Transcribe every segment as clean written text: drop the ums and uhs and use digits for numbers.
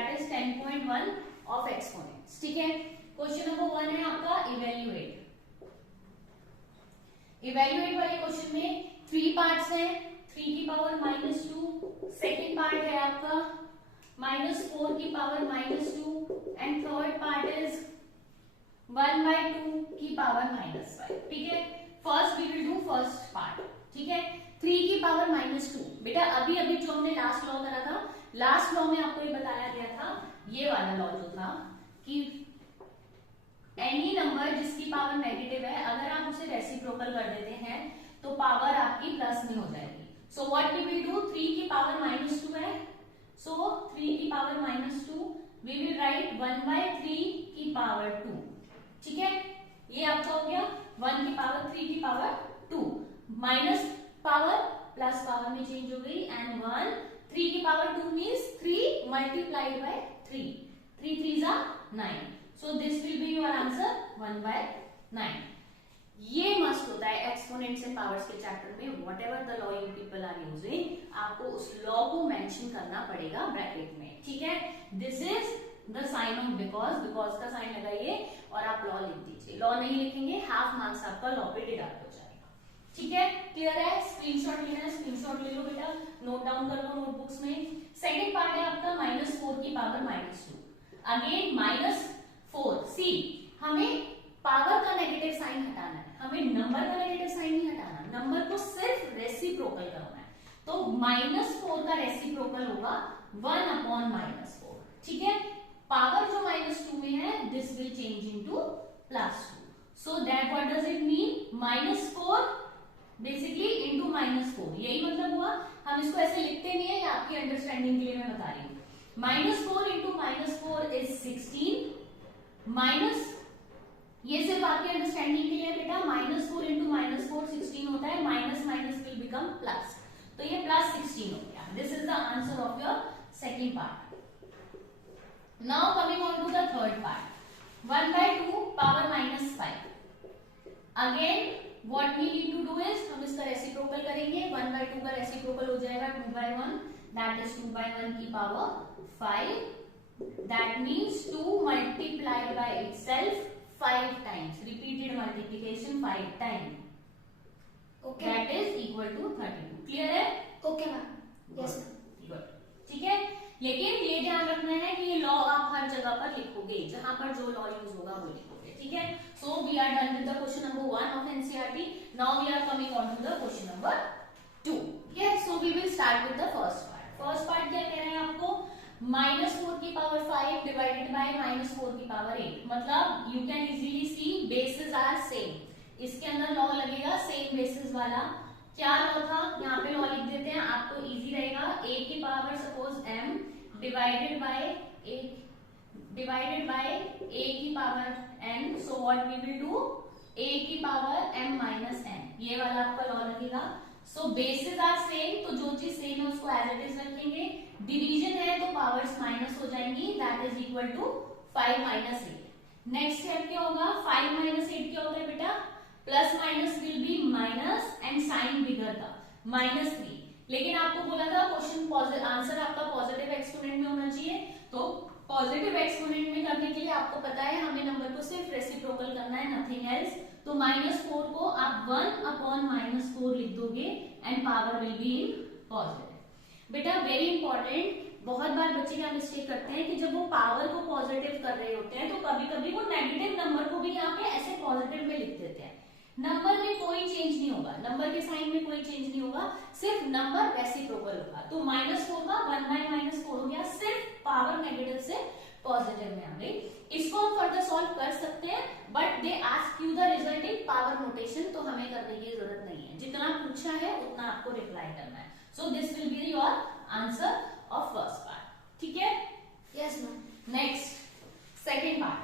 That is 10.1 of exponents. ठीक है, question number 1 है आपका इवेल्युएट। इवेल्युएट वाले क्वेश्चन में 3 पार्ट्स हैं, 3 की पावर -2, सेकेंड पार्ट है आपका -4 की power -2 and third part is 1/2 की पावर -5। ठीक है, first we will do first part. ठीक है, 3 की पावर -2। बेटा अभी अभी जो हमने लास्ट लॉ करा था, लास्ट लॉ में आपको ये बताया गया था, ये वाला लॉ जो था कि एनी नंबर जिसकी पावर नेगेटिव है, अगर आप उसे रेसिप्रोकल कर देते हैं तो पावर आपकी प्लस में हो जाएगी। So what we will do, 3 की पावर -2 है, सो 3 की पावर -2 वी विल राइट 1/3 की पावर 2। ठीक है, ये आपका हो गया 1 की पावर 3 की power 2, minus power plus power में चेंज हो गई एंड 1 3 की power 2 means 3 multiplied by 3, 3 3s are 9। So this will be your answer 1/9। ये मस्त होता है एक्सपोनेंट्स एंड पावर्स के चैप्टर में, whatever the law you people are using, आपको उस लॉ को मेंशन करना पड़ेगा ब्रैकेट में। ठीक है, this is the sign of because, because का साइन लगाइए और आप लॉ लिख दीजिए। लॉ नहीं लिखेंगे, हाफ मार्क्स आपका लॉ पे डिडक्ट हो जाएगा। ठीक है, क्लियर है? स्क्रीनशॉट लेना है, स्क्रीनशॉट ले लो बेटा, नोट डाउन कर लो नोटबुक्स में। सेकेंड पार्ट है आपका -4 की पावर -2, अगेन -4। सी, हमें पावर का नेगेटिव साइन हटाना है, हमें नंबर का नेगेटिव साइन नहीं हटाना, नंबर को सिर्फ रेसिप्रोकल करना है। तो -4 का रेसिप्रोकल होगा 1/-4। ठीक है, पावर जो -2 में है this will change into +2। So that what does it mean, -4 basically into -4, यही मतलब हुआ। हम इसको ऐसे लिखते नहीं है, ये आपकी अंडरस्टैंडिंग के लिए मैं बता रही हूँ। -4 इंटू -4 इज 16, माइनस, ये सिर्फ आपके अंडरस्टैंडिंग के लिए बेटा, -4 इंटू -4 16 होता है, minus minus will become plus, तो ये +16 हो गया। This is the answer of your second part. Now coming on to the third part, 1/2 power -5। Again what we need to do is, हम इसका रेसिप्रोकल करेंगे, 1/2 का रेसिप्रोकल हो जाएगा 2/1, दैट इज 2/1 की power 5। That means 2 multiplied by itself 5 times, repeated multiplication 5 times. Okay. That is equal to 32. Clear है? Okay ma'am. Yes ma'am. Good. ठीक है, लेकिन ये ध्यान रखना है कि ये लॉ आप हर जगह पर लिखोगे, जहां पर जो लॉ यूज होगा वो लिखोगे। ठीक है, so we are done with the question number 1 of NCERT. Now we are coming on to the question number 2. Yes, so we will start with the first part. First part क्या कह रहे हैं आपको, -4 की पावर 5 डिवाइडेड बाय -4 की power 8। मतलब you can easily see bases are same, इसके अंदर लॉ लगेगा सेम बेसिस वाला। क्या लॉ था, यहाँ पे लॉ लिख देते हैं, आपको इजी रहेगा। a की power suppose m divided by a की power n, so what we will do, a की पावर m माइनस n, ये वाला आपका लॉ लगेगा। सो बेसिस आर सेम, तो जो चीज सेम है उसको एज इट इज रखेंगे। डिवीजन है तो पावर्स माइनस हो जाएंगी, that is equal to 5 - 8। Next step क्या होगा, 5 - 8 क्या होता है बेटा, plus minus will be minus and sign bigger था -3। लेकिन आपको बोला था क्वेश्चन आंसर आपका पॉजिटिव एक्सपोनेंट में होना चाहिए, तो पॉजिटिव एक्सपोनेंट में करने के लिए आपको पता है हमें नंबर को सिर्फ रेसिप्रोकल करना है, नथिंग एल्स। तो -4 को आप 1/-4 लिख दोगे and power will be in positive. बेटा वेरी इंपॉर्टेंट, बहुत बार बच्चे क्या मिस्टेक करते हैं कि जब वो पावर को पॉजिटिव कर रहे होते हैं तो कभी कभी वो नेगेटिव नंबर को भी यहाँ पे ऐसे पॉजिटिव में लिख देते हैं। नंबर में कोई चेंज नहीं होगा, नंबर के साइन में कोई चेंज नहीं होगा, सिर्फ नंबर रेसिप्रोकल होगा। तो -4 का 1/-4 हो गया, सिर्फ पावर नेगेटिव से पॉजिटिव में आ गई। इसको हम फर्दर सॉल्व कर सकते हैं, but they ask you the result in power notation, तो हमें करने की जरूरत नहीं है, जितना पूछा है उतना आपको रिप्लाई करना है। So this will be your answer of first part. ठीक है? Yes ma'am. Next, second part.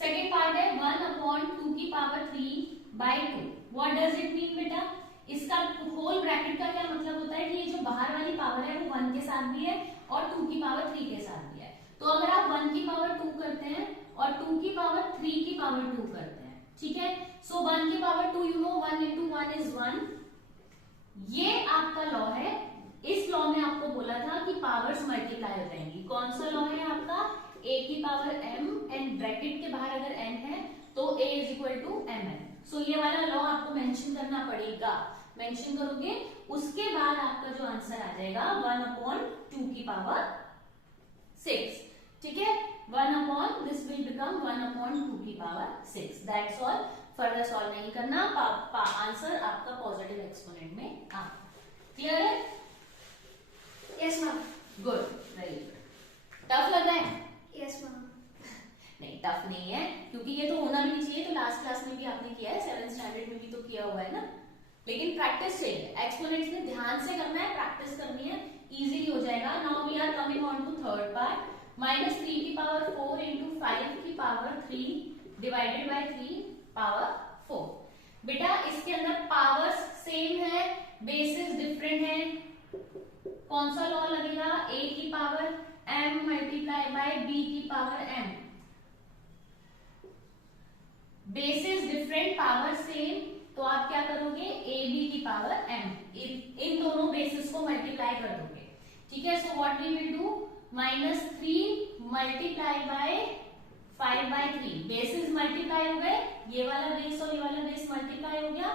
Second part है 1/2 की power 3/2. What does it mean बेटा? इसका होल ब्रैकेट का क्या मतलब होता है कि ये जो बाहर वाली पावर है वो 1 के साथ भी है और 2 की पावर 3 के साथ भी है। तो अगर आप 1 की पावर 2 करते हैं और 2 की पावर 3 की पावर 2 करते हैं, ठीक है, सो 1 की power 2 you know 1 into 1 is 1, ये आपका लॉ है। इस लॉ में आपको बोला था कि पावर्स मल्टीप्लाई हो जाएंगी, कौन सा लॉ है आपका, a की पावर m एंड ब्रैकेट के बाहर अगर n है तो a is equal to mn। सो ये वाला लॉ आपको मेंशन करना पड़ेगा, मेंशन करोगे उसके बाद आपका जो आंसर आ जाएगा 1/2 की पावर 6। ठीक है, 1 दिस विल बिकम 1/2 की power 6। That's all, further solve नहीं करना, आंसर आपका पॉजिटिव एक्सपोनेंट में आ। क्लियर है? Yes ma'am. Good, very good. Tough लग रहा है? Yes ma'am. नहीं, टफ नहीं है, क्योंकि ये तो होना भी नहीं चाहिए, तो लास्ट क्लास में भी आपने किया है, 7th स्टैंडर्ड में भी तो किया हुआ है ना। लेकिन प्रैक्टिस चाहिए, एक्सपोनेंट्स में ध्यान से करना है, प्रैक्टिस करनी है, इजीली हो जाएगा। Now we are coming on to third part, -3 की पावर 4 इंटू 5 की पावर 3 डिवाइडेड बाय 3 पावर 4। बेटा इसके अंदर पावर्स सेम है, बेसिस डिफरेंट है, कौन सा लॉ लगेगा, a की power m multiply by b की power m। Bases different, power same, तो आप क्या करोगे, a b की पावर m, इन दोनों बेसिस को मल्टीप्लाई कर दोगे। ठीक है, so what we will do, -3 multiply by 5/3, bases multiply हो गए, ये वाला बेस और ये वाला बेस मल्टीप्लाई हो गया,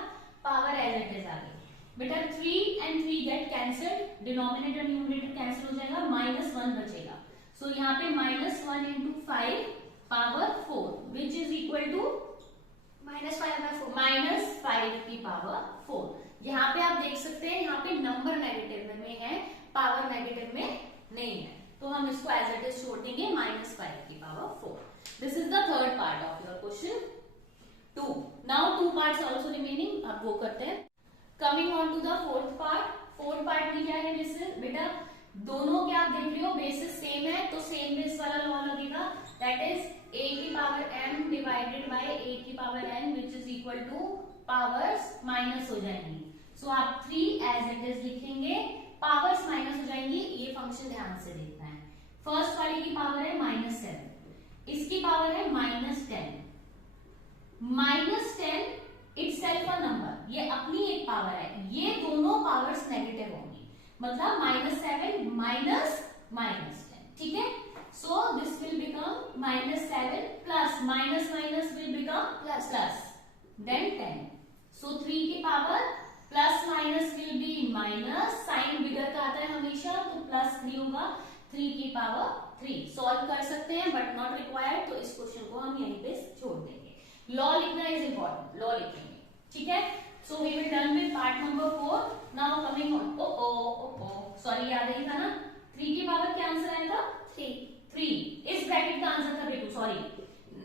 पावर एज इट इज आ गई। बेटा 3 and 3 get cancelled, denominator numerator cancel हो जाएगा, -1 बचेगा। सो यहाँ पे -1 into 5 power 4 which is equal to -5 की पावर 4। यहाँ पे आप देख सकते हैं, यहाँ पे नंबर नेगेटिव में है, पावर नेगेटिव में नहीं है, तो हम इसको एज इट इज छोड़ देंगे, -5 की power 4। This is the third part of your question 2। Now 2 parts also remaining, अब वो करते हैं। Coming on to the fourth part, fourth part में क्या है बेसिस, बेटा दोनों क्या आप देख रहे हो, बेसिस सेम है, तो सेम बेस वाला लॉ लगेगा, दैट इज a की power m divided by a की power n which is equal two powers minus हो जाएंगी। सो आप 3 एज इट इज लिखेंगे, पावर्स माइनस हो जाएंगी, ये फंक्शन ध्यान से देखना है। फर्स्ट वाले की पावर है -7, इसकी पावर है -10। -10 इटसेल्फ अ नंबर, ये अपनी एक पावर है, ये दोनों पावर्स नेगेटिव होंगी, मतलब -7 माइनस -10। ठीक है, so this will become -7 plus minus will become plus then 10। So 3 की power plus minus will be minus, sign bigger का आता है हमेशा, तो +3 होगा, 3 की पावर 3। सॉल्व कर सकते हैं बट नॉट रिक्वायर्ड, तो इस क्वेश्चन को हम यहीं पे छोड़ देंगे। लॉ लिखना इज इंपॉर्टेंट, लॉ लिखेंगे। ठीक है, so we will done with part number 4। Now coming on, sorry याद नहीं था ना, 3 की पावर क्या आंसर आएगा, 3 इस ब्रैकेट का आंसर था बेटू, सॉरी।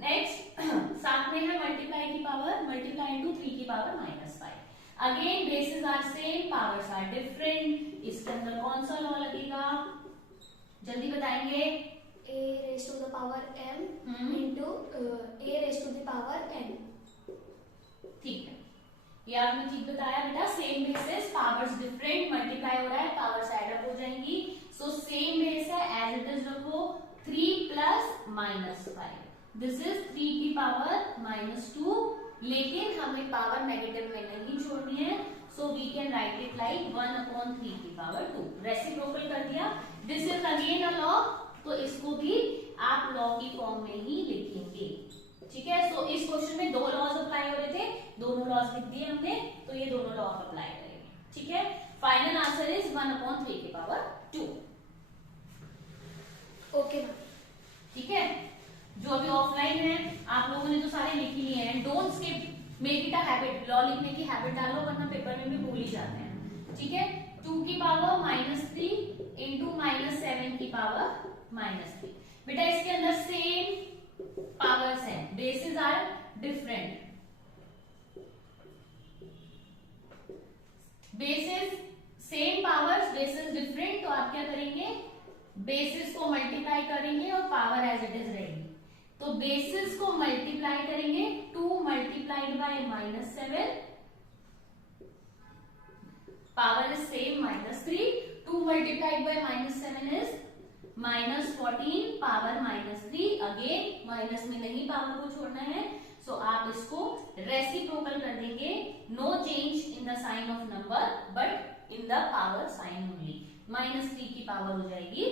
नेक्स्ट साथ में है मल्टीप्लाई की पावर, मल्टीप्लाई इनटू 3 की power -5। Again bases are same, powers are different, इसके अंदर कौन सा लॉ लगेगा, जल्दी बताएंगे। a raised to the power m into a raised to the power n। ठीक है, ये आपने ठीक बताया बेटा, same basis, powers different, multiply हो रहा है, पावर्स एड अप हो जाएंगी। सो सेम बेस है, एज इट इज रखो, 3 प्लस -5, दिस इज 3 की पावर -2, लेकिन हमें पावर नेगेटिव में नहीं छोड़नी है, so we can write it like 1/3 की पावर 2, रेसिप्रोकल कर दिया। This is again a law, तो इसको भी आप लॉ की फॉर्म में ही लिखेंगे। ठीक है, सो इस क्वेश्चन में 2 लॉज अप्लाई हो रहे थे, दोनों लॉज लिख दिए हमने, तो ये दोनों लॉ अप्लाई करेंगे। ठीक है, फाइनल आंसर इज 1/3 की पावर 2। Okay ma'am. ठीक है, जो अभी ऑफलाइन है आप लोगों ने तो सारे लिख ही लिए हैं, don't skip, make it a habit, law लिखने की हैबिट डालो, वरना पेपर में भी भूल ही जाते हैं। ठीक है, 2 की पावर -3 इंटू -7 की पावर -3। बेटा इसके अंदर सेम पावर्स हैं, bases are different, bases same powers, bases different, तो आप क्या करेंगे, बेसिस को मल्टीप्लाई करेंगे और पावर एज इट इज रहेगी। तो बेसिस को मल्टीप्लाई करेंगे, 2 multiplied by -7, power is same -3, 2 multiplied by -7 is -14, power -3, again minus में नहीं पावर को छोड़ना है, सो आप इसको रेसिप्रोकल कर देंगे, no change in the sign of number but in the power sign only, -3 की पावर हो जाएगी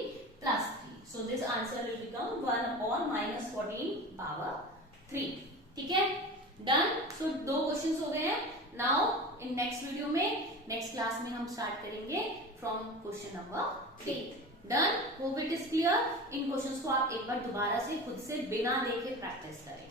+3। So this answer will become 1 upon minus 14 power 3. ठीक है, डन. सो 2 क्वेश्चंस हो गए हैं. नाउ इन नेक्स्ट वीडियो में, नेक्स्ट क्लास में हम स्टार्ट करेंगे from question number 3. Done. Hope it is clear. In questions को आप एक बार दोबारा से खुद से बिना देखे प्रैक्टिस करें.